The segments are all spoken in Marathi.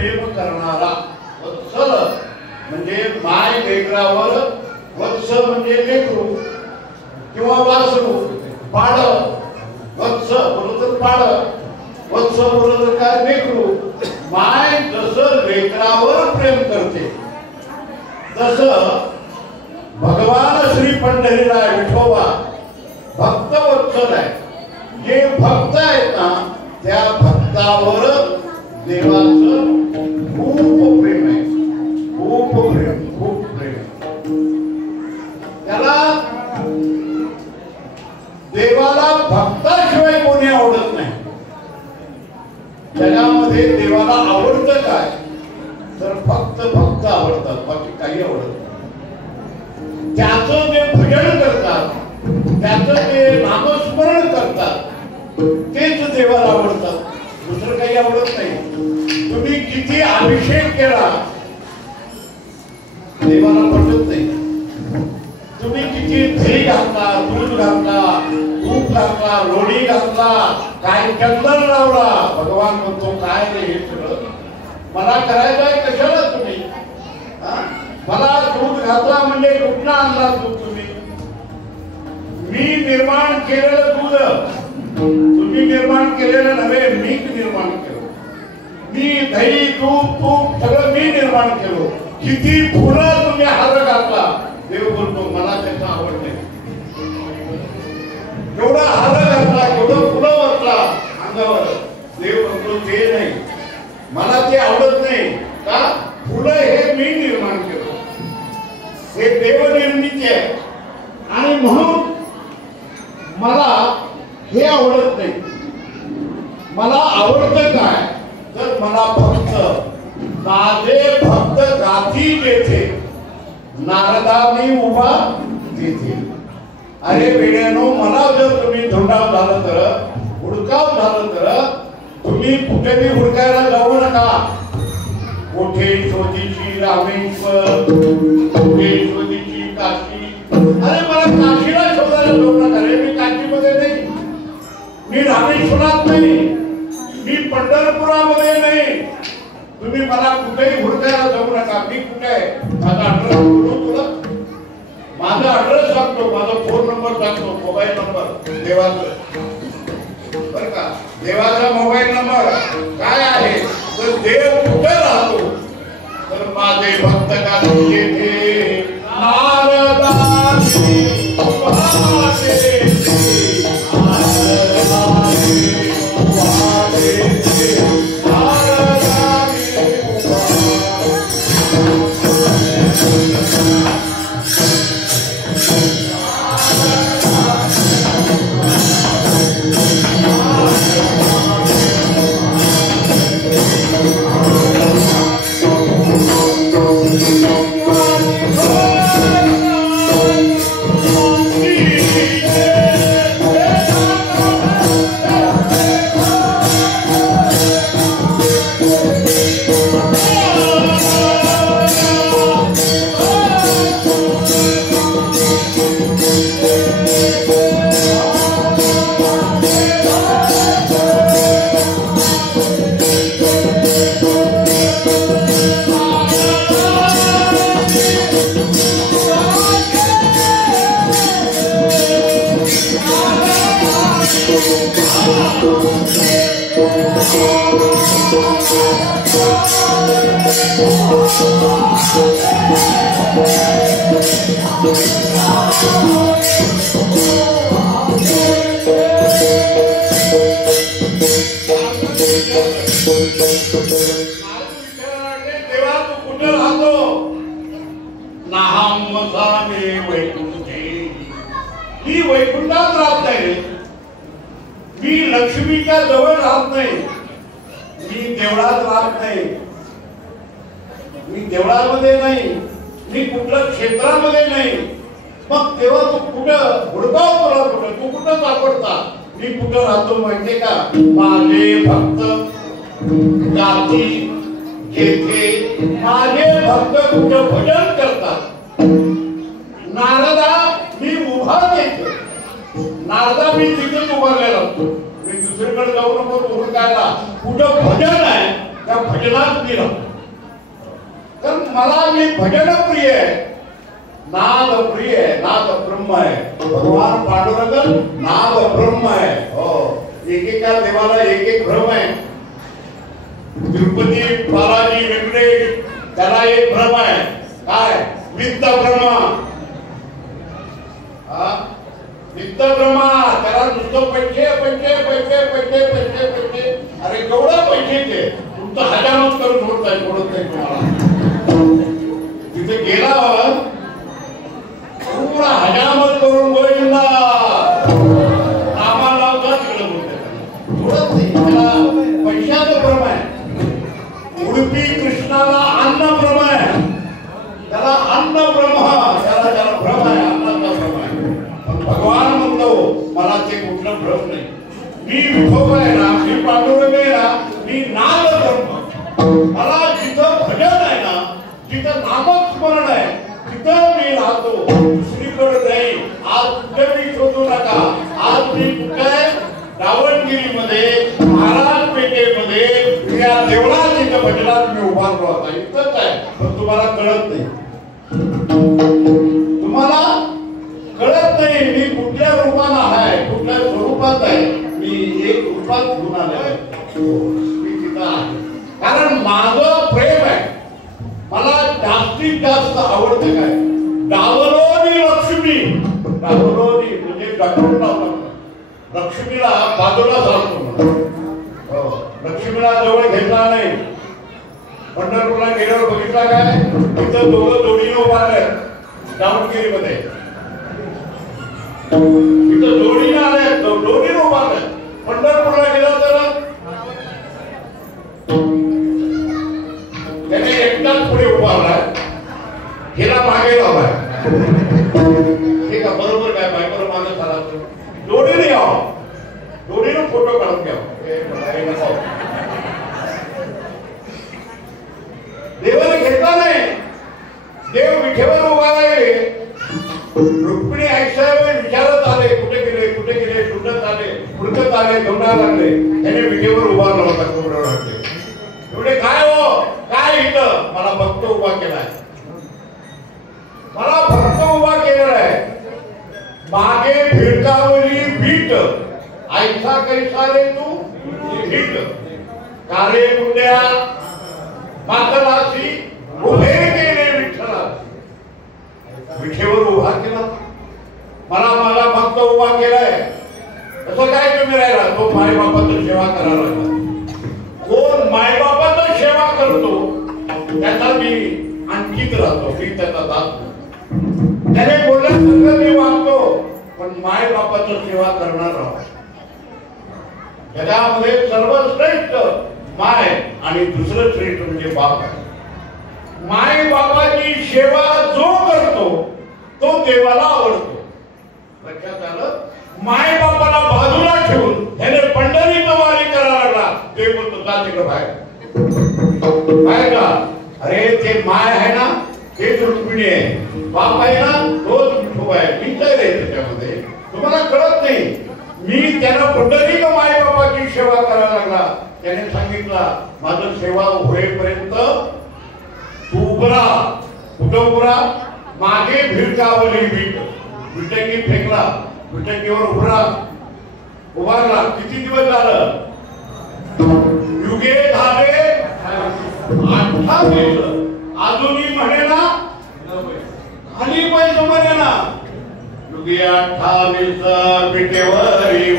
प्रेम करणारा. वत्सल म्हणजे माय लेकरावर, वत्स म्हणजे लेकरू किंवा वासरू, पाड, वत्स बरोबर पाड, वत्स बरोबर काय लेकरू. माय जसं लेकरावर प्रेम करते तसं भगवान श्री पंढरीराय विठोबा भक्त वत्सल आहे. जे भक्त आहेत ना त्या भक्तावर देवाचं खूप प्रेम आहे, खूप प्रेम, खूप प्रेम. त्याला देवाला भक्ताशिवाय कोणी आवडत नाही. जगामध्ये देवाला आवडतं काय तर फक्त भक्त आवडतात, बाकी काही आवडत नाही. त्याचं जे भजन करतात, त्याचं जे नामस्मरण करतात तेच देवाला आवडतात, दुसरं काही आवडत नाही. तुम्ही किती अभिषेक केला देवाला पटत नाही. तुम्ही किती दही घातला, दूध घातला, तूप घातला, लोणी घातला, काय चंदन लावला, भगवान म्हणतो काय रे हे सगळं मला करायचं आहे, कशाला तुम्ही. मला दूध घातला म्हणजे कुठला आणला दूध तुम्ही. मी निर्माण केलेलं दूध तुम्ही निर्माण केलेलं नव्हे, मी निर्माण केलं. मी दही दूध तूप सगळं मी निर्माण केलं. किती फुलं तुम्ही हार घातला, देव बोलतो मला त्याचं आवड नाही. एवढा हार घातला, एवढं फुलं वाटला अंगावर, देव म्हणतो ते नाही, मला ते आवडत नाही. का फुलं हे मी निर्माण केलं, हे देवनिर्मिती आहे. आणि म्हणून मला हे आवडत नाही. मला आवडतं काय तर मला भक्त, माझे भक्त गाठी देते, नारदानी उभा देते. अरे वेड्यानो, मला जर तुम्ही धोंडाव झालं तर, हुडकाव झालं तर तुम्ही कुठेही हुडकायला जाऊ नका. कोठे शोधीची रामेश्वर, कोठे शोधीची काशी. अरे मला काशीला शोधायला जाऊ नका रे, मी काशीमध्ये नाही, मी रामेश्वरात नाही, मी पंढरपुरामध्ये नाही. तुम्ही मला कुठेही हुडकायला जाऊ नका. मी कुठे आहे, माझा ऍड्रेस बोलू तुला, माझा ऍड्रेस सांगतो, माझा फोन नंबर सांगतो, मोबाईल नंबर देवाचा, बर का. देवाचा मोबाईल नंबर काय आहे तर देव कुठे राहतो तर माझे भक्त गाठी येथे नारदानी उभा देते, नारदानी उभा देते, नारदानी ही वैकुंठात राहत नाही. मी लक्ष्मीच्या जवळ राहत नाही, मी देवळात राहत नाही, मी देवळामध्ये नाही, मी कुठल्या क्षेत्रामध्ये नाही. मग तेव्हा तू कुठं हुडकाव तुला, कुठं तू कुठं सापडता. मी कुठं राहतो माहितीये का, माझे भक्त गाठी येथे, माझे भक्त कुठं भजन करतात. नारदा मी उभा देतो, नारदा मी तिथेच उभारलेला असतो. मी दुसरीकडे जाऊ नको हुडकायला, कुठं भजन आहे त्या भजनात मी राहतो. तर मला मी भजन प्रिय आहे, नाद प्रिय आहे, नाद ब्रह्म आहे. भगवान पांडुरंग नाद ब्रह्म आहे. हो, एकेका देवाला एक एक भ्रम आहे. तिरुपती बालाजी व्यंकटेश त्याला एक भ्रम आहे. काय? वित्त ब्रह्मा. वित्त ब्रह्मा त्याला नुसतं पैसे पैसे पैसे पैसे पैसे पैसे. अरे केवढं पैसे ते तुमचं हजामत करून सोडताय, सोडत नाही तुम्हाला. तिथे गेला पूर्ण हजामत करून गोविंदा नामा लावता तिकडे बोलते. सोडत नाही. त्याला पैशाचं भ्रम आहे. उडुपी कृष्णाला अन्न भ्रम आहे. त्याला अन्न ब्रह्म, त्याला त्याला भ्रम आहे, अन्नाचा भ्रम आहे. पण भगवान म्हणतो मला ते कुठलं भ्रम नाही. मी विठोबा आहे ना, मी पांडुरंग आहे ना, मी नाद ब्रह्म. मला जिथं भजन आहे ना, जिथं नामस्मरण आहे, तिथं मी राहतो, दुसरीकडे नाही. आज कुठे मी शोधू नका. आज मी कुठे दावणगिरीमध्ये, महाराज पेठेमध्ये या देवळाच्या भजनात मी उभारलो होता. इथंच आहे, पण तुम्हाला कळत नाही. तुम्हाला कळत नाही मी कुठल्या रूपात आहे, कुठल्या स्वरूपात आहे. मी एक रूपात घेऊन आले आहे. मी तिथं आहे कारण माझं प्रेम आहे. मला जास्तीत जास्त आवडतं काय? डावलोनी लक्ष्मी. डावलोनी म्हणजे डॉक्टर लक्ष्मीला बाजूला जातो. लक्ष्मीला जवळ घेतला नाही. पंढरपूरला गेल्यावर बघितला काय? तिथं दोघं जोडीने उभारले दावणगिरीमध्ये. तिथं जोडीने आले, जोडीने उभारले. पंढरपूरला गेला तर त्याने एकटाच पुढे उभारलाय, हिला मागे लावलाय. ठीक आहे, बरोबर काय? बायकोला मागे झाला जोडीने यावं, जोडीने फोटो काढून घ्यावं. देवाने घेतला नाही. देव विठेवर उभा आहे. रुक्मिणी आईसाहेब विचारत आले, कुठे गेले, कुठे गेले, शोधत आले, पुढकत आले, धोंडा लागले. त्याने विठेवर उभारला होता. कोबरा वाटले एवढे काय हो, काय इथं मला भक्त उभा केलाय. मला भक्त उभा केलेला आहे. मागे फिरकावली भीट, ऐसा कैसा रे तू भीट. कारे मुंड्या मातलासी उभे केले विठ्ठला. विठेवर उभा केला. मला माझा भक्त उभा केलाय. असं काय तुम्ही राहिला? तो मायबापाची सेवा करायला लागला. कोण मायबापाची सेवा करतो त्याचा मी आणखीच राहतो. मी त्याचा दास. त्याने बोलल्यासारखं मी वागतो, पण माय बापाची सेवा करणार आहोत. जगामध्ये सर्वश्रेष्ठ माय आणि दुसरं श्रेष्ठ म्हणजे बाप आहे. माय बापाची सेवा जो करतो तो देवाला आवडतो. लक्षात आलं? माय बापाला बाजूला ठेवून त्याने पंढरीचा वारी करायला लागला. ते बोलतो जा तिकडे बाहेर. काय का? अरे ते माय आहे ना, तेच रुक्मिणी आहे. बाप आहे ना, तोच विठोबा आहे. मी काय रे त्याच्यामध्ये? तुम्हाला कळत नाही. मी त्याला पंढरीक माय बापाची सेवा करायला लागला. त्याने सांगितला माझं सेवा होईपर्यंत तू उभरा. कुठं उभरा? मागे भिरकावली भीट. विटंगी फेकला, विटंगीवर उभारला. किती दिवस झालं? युगे झाले 28. अजूनही म्हणे ना खाली पैसे म्हणे ना. युगे 28 पिठेवरी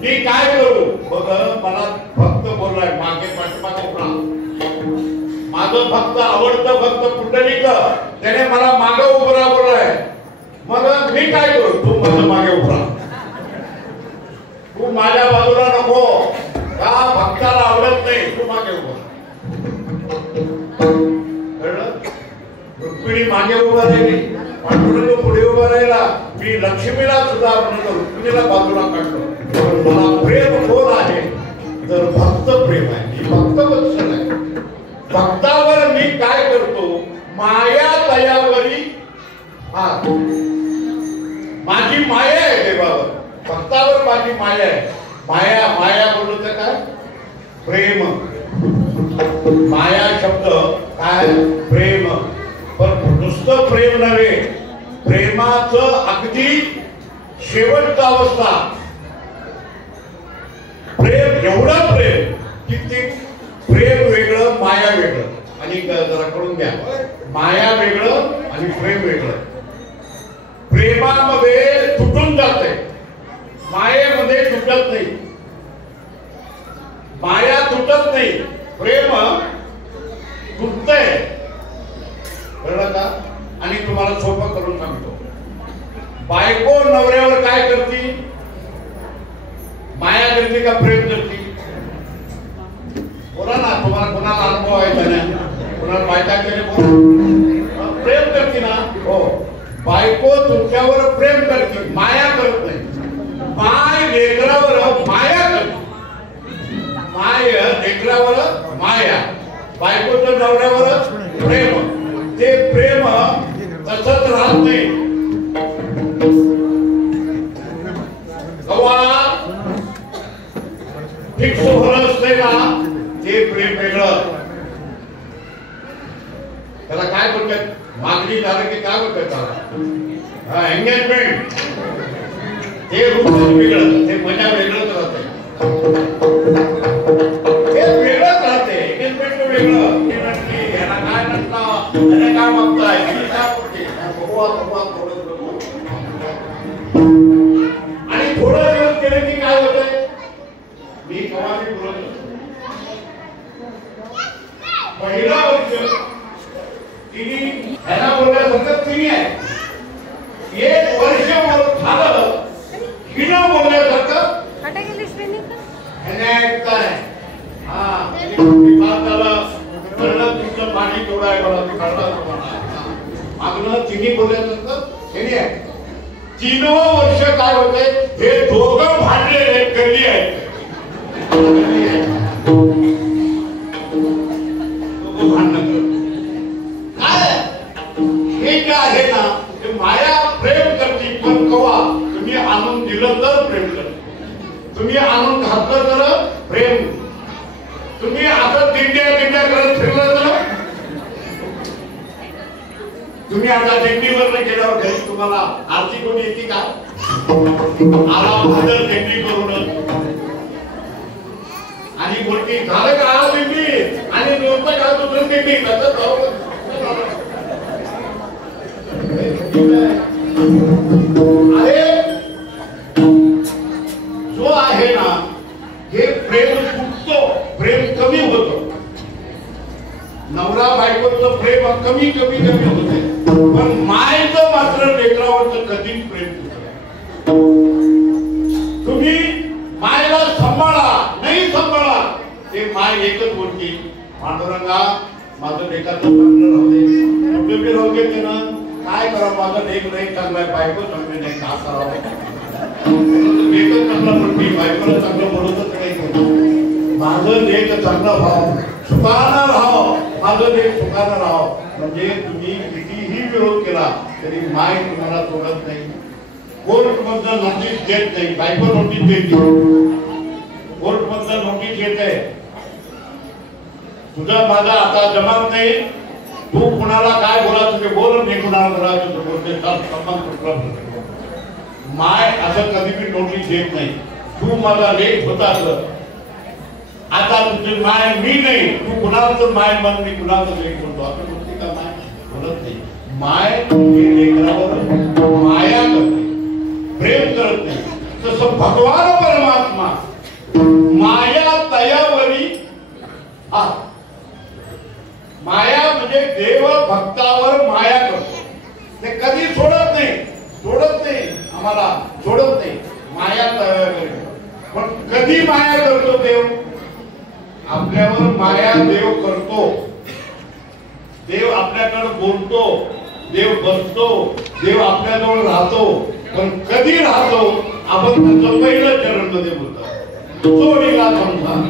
मी काय करू? बघ मला भक्त बोललाय मागे पाठीमागे उभा. माझं भक्त आवडतं भक्त पुंडलिक, त्याने मला मागे उभा बोललाय. मग मी काय करू? तू माझं मागे उभा. माझ्या बाजूला नको का भक्ताला आवडत नाही तू मागे उभा रुक्मिणी मागे उभा राहिली पांडुरंग पुढे उभा राहिला मी लक्ष्मीला सुद्धा रुक्मिणीला बाजूला काढलो मला प्रेम कोण आहे तर भक्त प्रेम आहे मी भक्त वत्सल आहे भक्तावर मी काय करतो माया दयावरी माझी माया आहे देवावर भक्तावर माझी माया आहे माया माया बोलतो काय प्रेम माया शब्द काय प्रेम पण नुसतं प्रेम नव्हे प्रेमाचं अगदी शेवटची अवस्था प्रेम एवढं प्रेम की ते प्रेम वेगळं माया वेगळं आणि जरा करून घ्या माया वेगळं आणि प्रेम वेगळं प्रेमामध्ये तुटून जाते मायेमध्ये तुटत नाही माया तुटत नाही प्रेम तुटतंय कळलं का आणि तुम्हाला सोपं करून सांगतो बायको नवऱ्यावर काय करते माया करते का प्रेम करते बोला ना तुम्हाला कोणाला अनुभव आहे का कोणाला बायका केले प्रेम करते ना हो बायको तुमच्यावर प्रेम करते माया करत नाही माय लेकरावर माया करते माय लेकरावर माया बायकोचं नवऱ्यावर प्रेम ते प्रेम तसंच राहत नाही फिक्स होणं असते ना ते प्रेम वेगळं त्याला काय बोलतात मागणी झालं की काय बोलतात एंगेजमेंट ते रूप वेगळं ते मजा वेगळंच राहते ते वेगळंच राहते एंगेजमेंट वेगळं याला काय नसतं त्याने काय मागताय आणि थोडं दिवस केले की काय होतंय मी कमाली बोलत पहिला वर्ष तिने ह्याला बोलण्यासारखं तिने आहे एक वर्ष झालं हिनं बोलण्यासारखं काय हा तुमचं पाणी केवढं आहे मला मागणं तिन्ही बोलण्यासारखं हे आहे 3 वर्ष काय होते हे दोघं भांडलेले गल्ली आहेत हे काय आहे ना ते माया प्रेम करते पण कवा तुम्ही आणून दिलं तर प्रेम करते तुम्ही आणून घातलं तर प्रेम तुम्ही आता दिंड्या करत फिरलं तर तुम्ही आता दिंडीवर गेल्यावर घरी तुम्हाला आरती कोणी येते का आला भादर दिंडी करून आणि बोलती झालं का दिंडी आणि नव्हतं का दुसरं दिंडी अरे जो आहे ना हे प्रेम फुटतो प्रेम कमी होतो नवरा बायकोचं प्रेम कमी होते पण मायचं मात्र लेकरावरचं कधीच प्रेम फुटत तुम्ही मायला सांभाळा नाही सांभाळा ते माय एकच बोलती पांडुरंगा माझं लेकाचं चांगलं राहू दे कुठे राहू दे ते ना काय करा माझं लेक नाही चांगलं आहे बायको चांगली नाही का करावं लेकच चांगलं म्हणते बायकोला चांगलं बोलतच नाही माझं लेक चांगलं व्हावं सुखानं राहावं माझं लेक सुखानं राहावं म्हणजे तुम्ही कितीही विरोध केला तरी माय तुम्हाला तोडत नाही कोर्ट मधनं नोटीस देत नाही बायको नोटीस देते कोर्ट मधनं नोटीस येते तुझा माझा आता जमात नाही तू कुणाला काय बोलायचं ते बोल मी कुणाला बोलायचं बोलते माय असं कधी बी नोटीस देत नाही तू माझा लेख होताच आता तुझी माय मी नाही तू कुणाचं माय मन मी कुणाचं लेख बोलतो आपण बोलते का माय बोलत नाही माय हे लेकरावर माया करते प्रेम करत नाही तसं भगवान परमात्मा माया दयावरी माया म्हणजे देव भक्तावर माया करतो ते कधी सोडत नाही आम्हाला सोडत नाही माया पण कधी माया करतो देव? आपल्यावर माया देव करतो. देव आपल्याकडे बोलतो, देव बसतो, देव आपल्याजवळ राहतो. पण कधी राहतो आपण त्याचं पहिलं चरण मध्ये बोलतो, सोडीला संसार,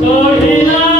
सोडीला